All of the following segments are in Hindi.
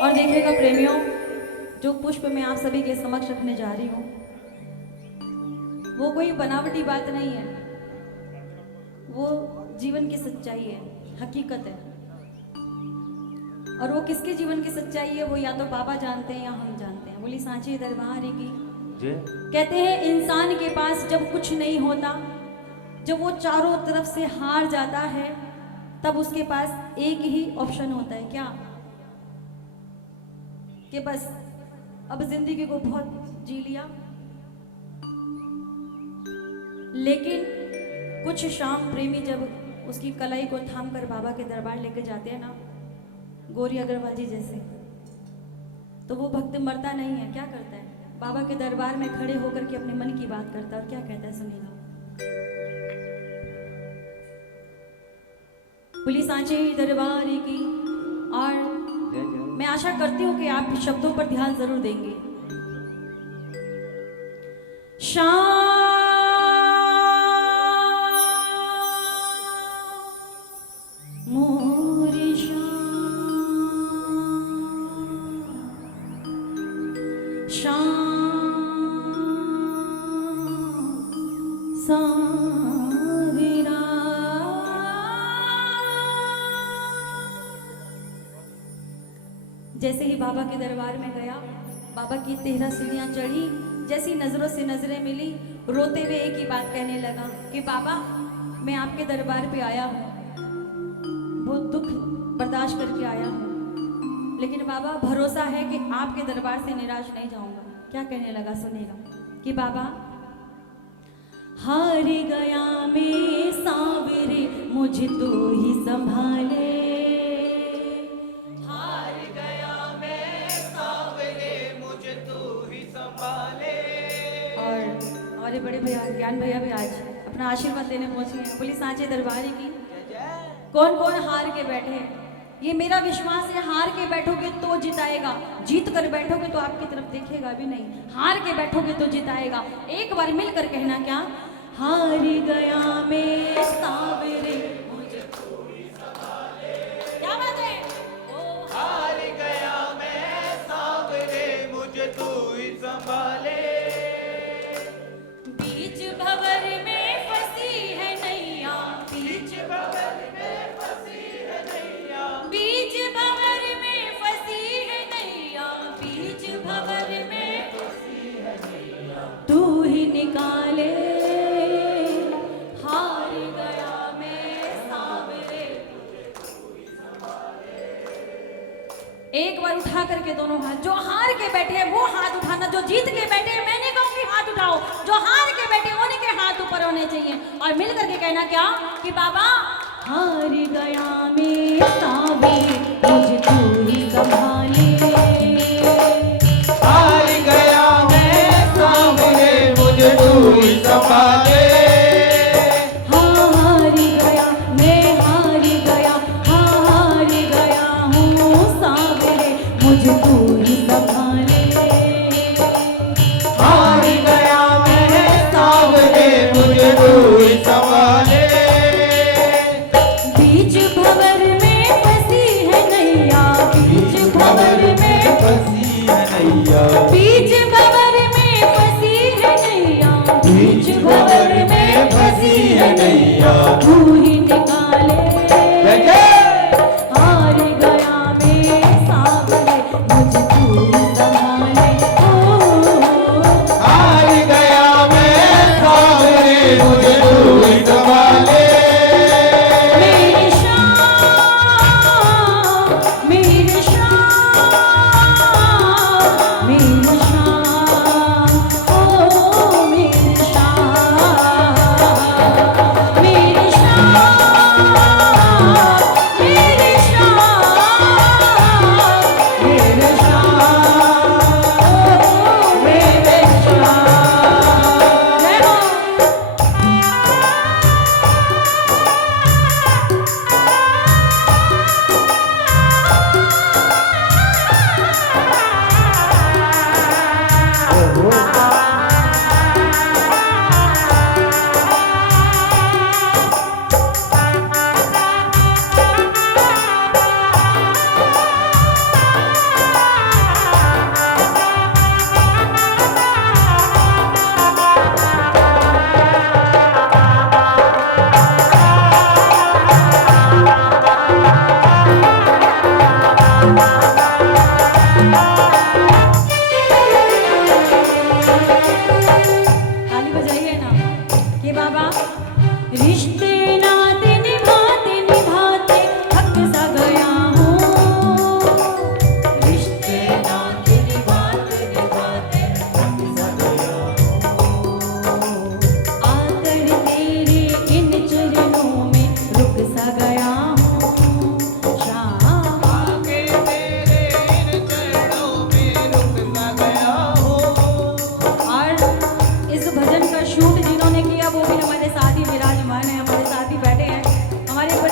और देखिएगा प्रेमियों, जो पुष्प मैं आप सभी के समक्ष रखने जा रही हूँ वो कोई बनावटी बात नहीं है, वो जीवन की सच्चाई है, हकीकत है। और वो किसके जीवन की सच्चाई है वो या तो बाबा जानते हैं या हम जानते हैं। बोली सांची दरबार की। कहते हैं इंसान के पास जब कुछ नहीं होता, जब वो चारों तरफ से हार जाता है, तब उसके पास एक ही ऑप्शन होता है, क्या? कि बस अब जिंदगी को बहुत जी लिया। लेकिन कुछ शाम प्रेमी जब उसकी कलाई को थाम कर बाबा के दरबार लेके जाते हैं ना, गौरी अग्रवाल जी जैसे, तो वो भक्त मरता नहीं है। क्या करता है? बाबा के दरबार में खड़े होकर के अपने मन की बात करता है। और क्या कहता है सुनिएगा। पुलिस सांचे दरबार की। और मैं आशा करती हूँ कि आप शब्दों पर ध्यान जरूर देंगे। जैसे ही बाबा के दरबार में गया, बाबा की 13 सीढ़ियां चढ़ी, जैसी नजरों से नजरें मिली, रोते हुए एक ही बात कहने लगा कि बाबा मैं आपके दरबार पे आया हूँ, बहुत दुख बर्दाश्त करके आया हूँ, लेकिन बाबा भरोसा है कि आपके दरबार से निराश नहीं जाऊंगा। क्या कहने लगा सुनेगा कि बाबा हार गया मैं सांवरे मुझे तो ही संभाले, हार गया मैं सांवरे मुझे तो ही संभाले। और हमारे बड़े भैया ज्ञान भैया भी आज अपना आशीर्वाद देने पहुंचे हैं। पुलिस सांचे दरबार की। कौन कौन हार के बैठे हैं? ये मेरा विश्वास है, हार के बैठोगे तो जिताएगा, जीत कर बैठोगे तो आपकी तरफ देखेगा भी नहीं। हार के बैठोगे तो जिताएगा। एक बार मिलकर कहना, क्या? हार गया मैं सांवरे मुझे तो ही संभाले। क्या बात है? ओ हार गया मैं सांवरे मुझे तो ही संभाले। बीच भंवर में फंसी है नैया, बीच भंवर में फंसी है नैया, बीच भंवर में फंसी है नैया, बीच भंवर में फंसी है नैया, तू ही निकाले। हार गया मैं सांवरे मुझे तू ही संभाले। एक बार उठा करके दोनों हाथ, जो हार के बैठे हैं वो हाथ उठाना, जो जीत के बैठे हैं मैंने कहूँगी हाथ उठाओ। जो हार के बैठे उनके हाथ ऊपर होने चाहिए और मिल करके कहना, क्या? कि बाबा हार गया मैं सांवरे मुझे तू ही संभाले। हार गया मैं सांवरे मुझे तू ही संभाले। हार गया मैं, हार गया, हार गया हूँ सांवरे मुझे तू ही संभाले। हार गया मैं सांवरे मुझे तू ही संभाले। बीच भंवर में फंसी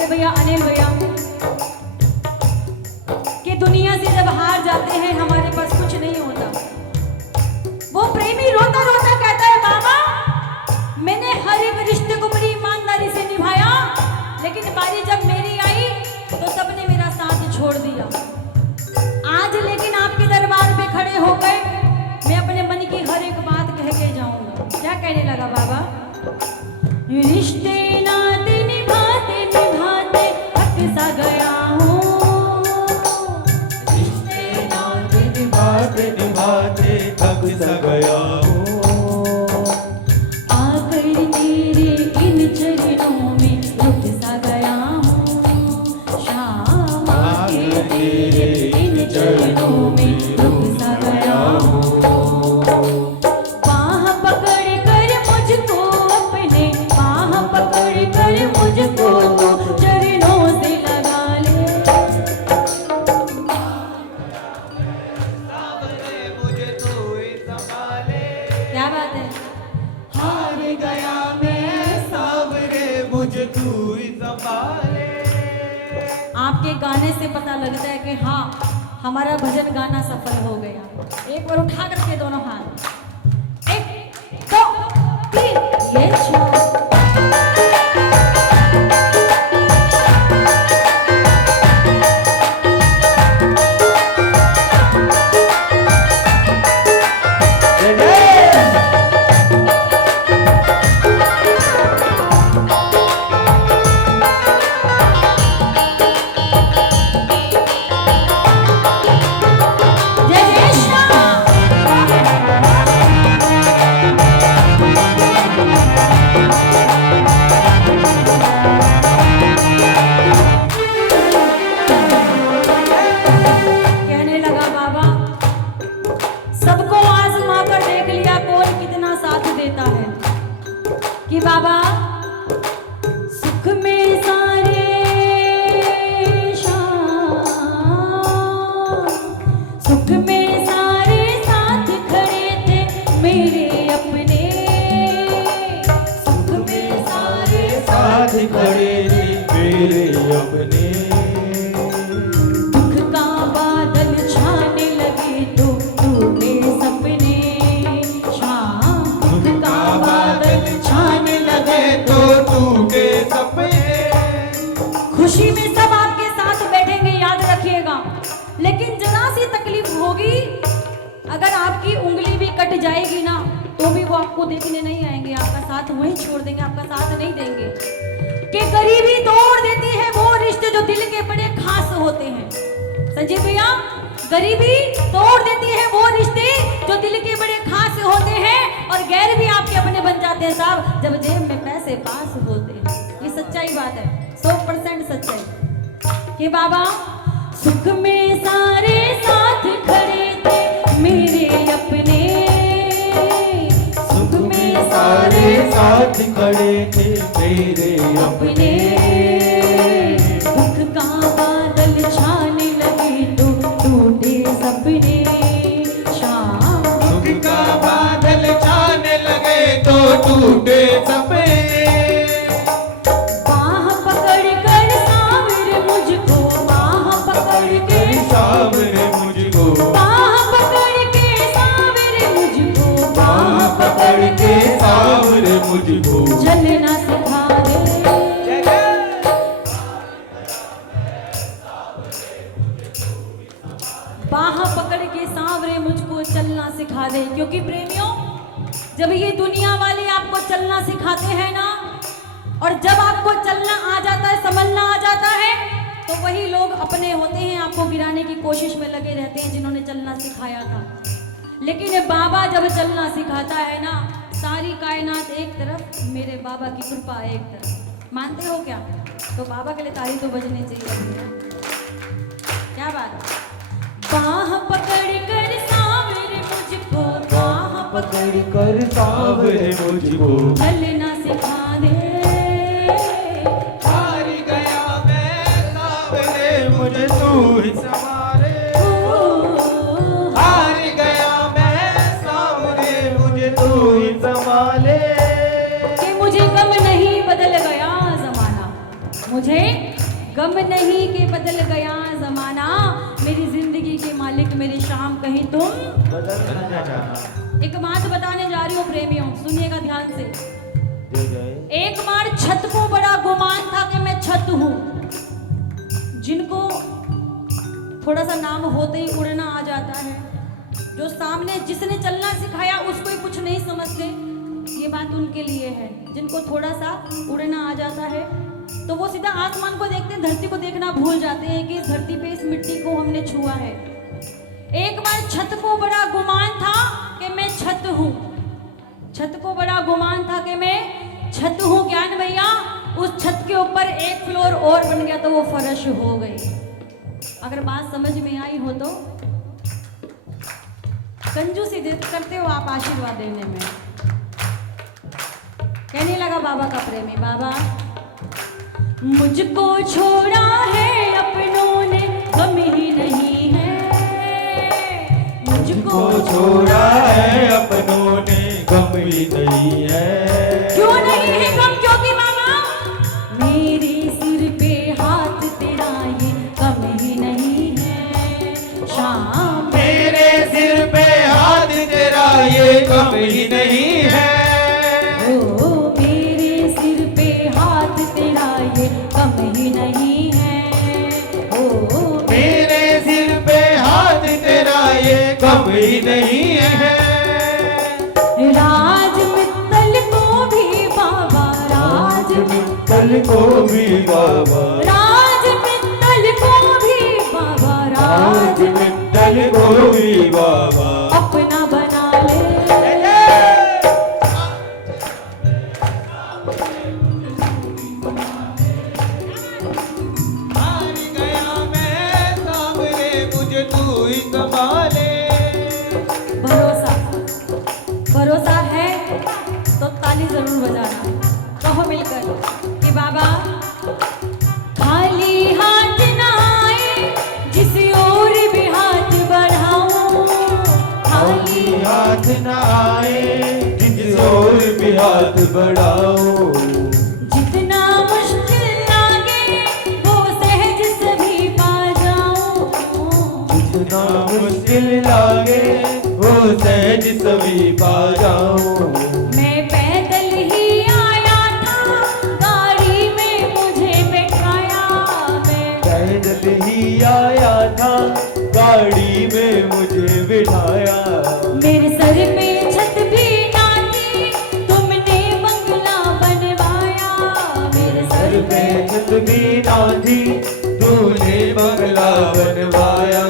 भैया अनिल भैया कि दुनिया से जब हार जाते हैं हमारे पास कुछ नहीं होता। वो प्रेमी रोता रोता कहता है बाबा मैंने हर एक रिश्ते को बड़ी ईमानदारी से निभाया, लेकिन बारी जब मेरी आई तो सबने मेरा साथ छोड़ दिया। आज लेकिन आपके दरबार पे खड़े हो गए, मैं अपने मन की हर एक बात कह के जाऊंगा। क्या कहने लगा बाबा? रिश्ते नाते निभाते निभाते थक सा गया हूँ, रिश्ते नाते निभाते निभाते थक सा गया हूँ, आकर तेरे इन चरणों में रुक सा गया हूँ, शाम आके तेरे इन चरणों में रुक सा गया हूँ। बाह पकड़ कर मुझको अपने, बाह पकड़ कर मुझको तू चरणों से लगा ले। सावरे मुझे तू ही संभाले, क्या बात है? हार गया मैं सावरे मुझे तू ही संभाले। आपके गाने से पता लगता है कि हाँ हमारा भजन गाना सफल हो गया। एक बार उठा करके दोनों हाथ, 1 2 3 ये छो। जय जय श्याम। कहने लगा बाबा सबको आजमा कर देख लिया कौन कितना साथ देता है, कि बाबा सुख में सारे शाम, सुख में सारे साथ खड़े थे मेरे अपने, सुख में सारे साथ खड़े थे मेरे अपने, दुख का बादल छाने लगे तो टूटे सपने, शाम दुख का बादल छाने लगे तो टूटे सपने। खुशी में सब आपके साथ बैठेंगे, याद रखिएगा, लेकिन जरा सी तकलीफ होगी, अगर आपकी उंगली भी कट जाएगी ना तो भी वो आपको देखने नहीं आएंगे, आपका साथ वहीं छोड़ देंगे, आपका साथ नहीं देंगे। कि गरीबी तोड़ देती है वो रिश्ते जो दिल के बड़े खास होते हैं। संजय भैया, गरीबी तोड़ देती है वो रिश्ते जो दिल के बड़े खास होते हैं, और गैर भी आपके अपने बन जाते हैं साहब जब जेब में पैसे पास होते हैं। ये सच्चाई बात है, 100% सच्चाई। कि बाबा सुख में सारे साथ खड़े थे मेरे अपने, सुख में सारे साथ खड़े थे मेरे अपने, दुख का बादल छाने लगे तो टूटे सपने, शाम दुख का बादल छाने लगे तो टूटे सपने। बाह पकड़ कर सावरे मुझको, बाह पकड़ के सावरे मुझको, बाह पकड़ के सावरे मुझको, बाह पकड़ के सावरे मुझको, चलना सिखा दे। बाह पकड़ के सांवरे मुझको चलना सिखा दे। क्योंकि प्रेमियों जब ये दुनिया वाले आपको चलना सिखाते हैं ना, और जब आपको चलना आ जाता है, संभलना आ जाता है, तो वही लोग अपने होते हैं आपको गिराने की कोशिश में लगे रहते हैं जिन्होंने चलना सिखाया था। लेकिन ये बाबा जब चलना सिखाता है ना, सारी कायनात एक तरफ, मेरे बाबा की कृपा एक तरफ। मानते हो क्या? तो बाबा के लिए ताली तो बजनी चाहिए। क्या बात है? बाह पकड़ कर सांवरे मुझको, बाह पकड़ कर सावरे मुझको, चलना सिखा दे। हार गया मैं सावरे मुझे तू ही संभाले, हार गया मैं सावरे मुझे तू ही संभाले। कि मुझे गम नहीं बदल गया जमाना, मुझे गम नहीं के बदल गया जमाना, मेरी जिंदगी के मालिक मेरी शाम कहीं तुम बदल न जाना। एक बात बताने जा रही हूँ प्रेमियों, सुनिएगा ध्यान से। जय जय। एक बार छत को बड़ा गुमान था कि मैं छत हूँ। जिनको थोड़ा सा नाम होते ही उड़ना आ जाता है, जो सामने जिसने चलना सिखाया उसको ही कुछ नहीं समझते, ये बात उनके लिए है। जिनको थोड़ा सा उड़ना आ जाता है तो वो सीधा आसमान को देखते हैं, धरती को देखना भूल जाते हैं कि इस धरती पे इस मिट्टी को हमने छुआ है। एक बार छत को बड़ा गुमान था कि मैं छत हूँ। छत को बड़ा गुमान था कि मैं छत हूँ ज्ञान भैया। उस छत के ऊपर एक फ्लोर और बन गया तो वो फर्श हो गई। अगर बात समझ में आई हो तो कंजूसी करते हो आप आशीर्वाद देने में। कहने लगा बाबा का प्रेमी, बाबा मुझको छोड़ा है अपनों ने गम ही नहीं है, मुझको छोड़ा है अपनों ने गम ही नहीं है। क्यों नहीं है गम? क्योंकि मामा मेरे सिर पे हाथ तेरा ये गम ही नहीं है। शाम मेरे सिर पे हाथ तेरा ये गम ही नहीं है। ओ मेरे सिर पे हाथ तेरा ये गम ही नहीं है। ओ मेरे सिर पे हाथ तेरा ये गम ही नहीं है। राज मित्तल को भी बाबा, राज कल को भी बाबा, राज मित्तल को भी बाबा, राज कल को भी बाबा अपना बना ले। हार गया मैं सामने मुझे तू ही संभाले। भरोसा भरोसा है तो ताली जरूर बजाना। कहो मिलकर कि बाबा खाली हाथ ना आए जिस ओर भी हाथ बढ़ाऊं, खाली खाली हाथ न आए किसी और भी हाथ बढ़ाओ। जितना मुश्किल लागे वो सहज सभी पा जाऊं। जितना मुश्किल लागे वो सहज सभी पा जाओ। मैं पैदल ही आया था, गाड़ी में मुझे बैठाया। मैं पैदल ही आया था, गाड़ी में मुझे बिठाया। मेरे सर पे छत भी ना थी, तुमने बंगला बनवाया। मेरे सर सर पे पे छत भी ना थी, तूने बंगला बनवाया।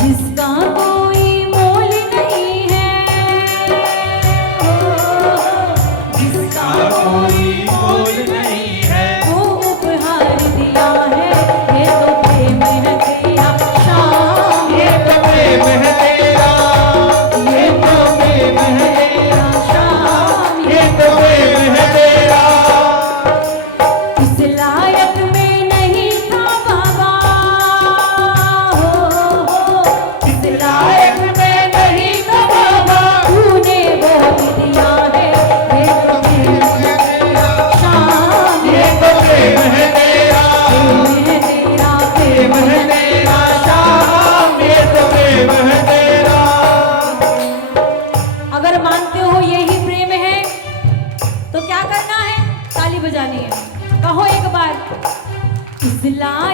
जिसका कोई मोल नहीं है, जिसका कोई मोल नहीं है, वो उपहार दिया है। ये तो प्रेम है तेरा शाम, ये तो प्रेम है तेरा, ये तो प्रेम है तेरा, शाम ये तो प्रेम है तेरा। इस लायक में नहीं था बाबा, हो इस लायक में नहीं था बाबा। तूने वो भी दिया है, ये तो प्रेम है तेरा शाम, ये तो प्रेम है तेरा, प्रेम है तेरा, प्रेम है तेरा शाम, ये तो प्रेम है तेरा। अगर मानते हो यही प्रेम है तो क्या करना है? ताली बजानी है। कहो एक बार, इस लायक